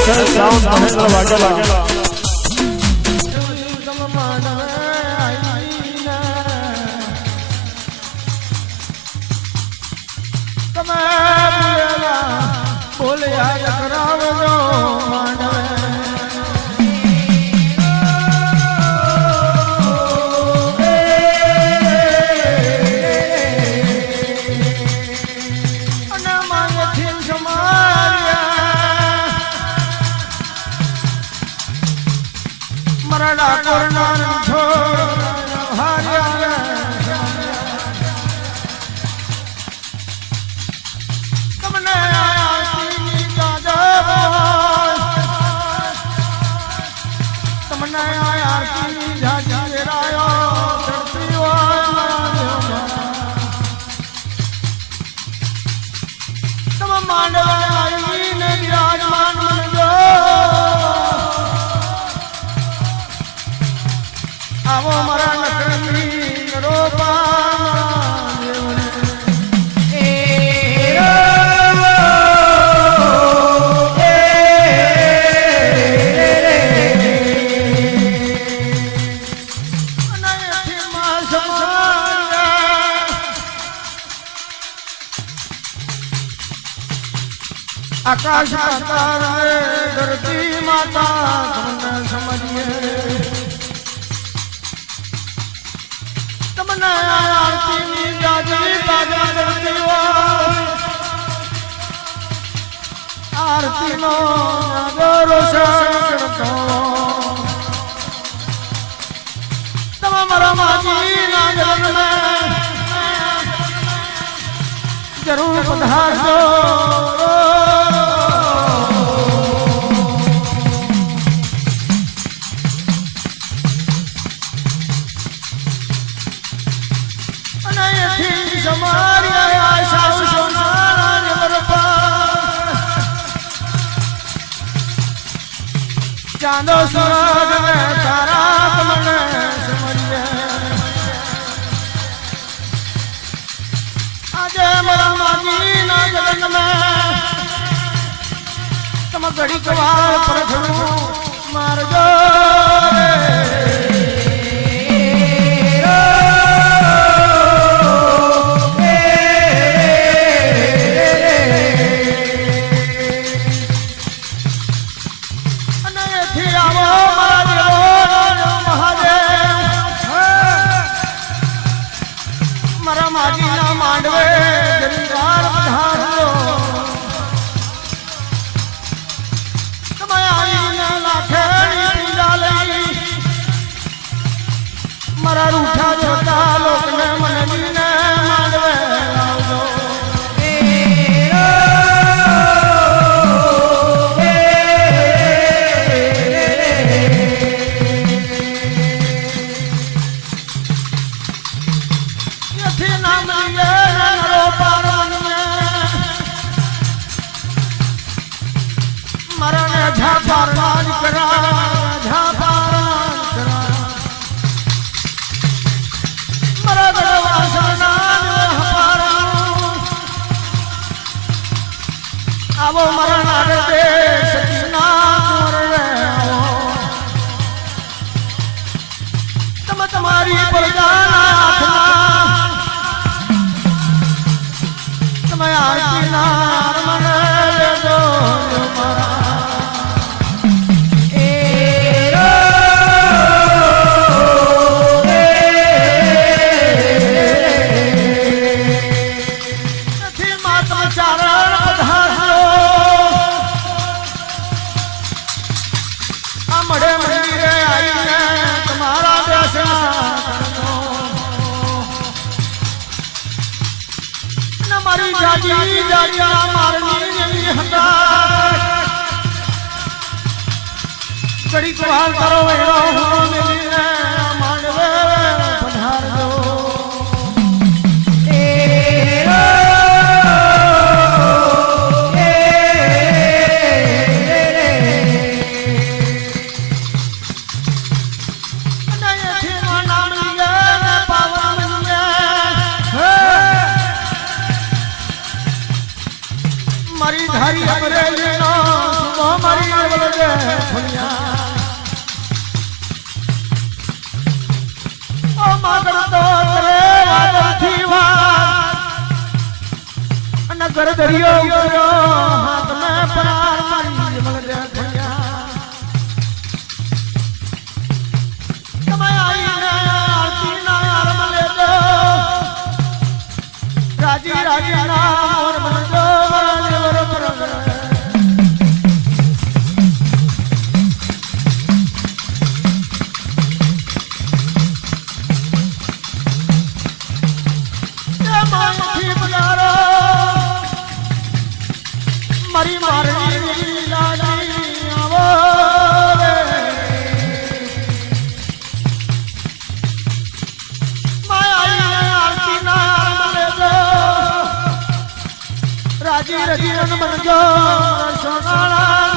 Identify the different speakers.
Speaker 1: SS sound Mahendra Vaghela
Speaker 2: બોલ્યા કરાવજો તમે આકાશ રે ધરતી માતા, તમને સમજીએ. તમને આરતીની જાજી તાજા હોય. આરતીનો રોશન કરતો. તમે મારા માજીના જન્મે જરૂર પધારજો. ચાંદો સૂરજ ને તારા તમને સમરીએ. આજે મારા માજીના જગનમાં તમે ઘડીક વાર પરખડું મારજો. વાર કરો એનો હું મિલીને માંડવે પધારજો. એથી નામ લીએ ને પાવન મારી અમરેલી અમરેલીનો નગર દરિયો ગયો હાથ મેં પ્રાણ મારી રાજી રન મનજો સોનાળા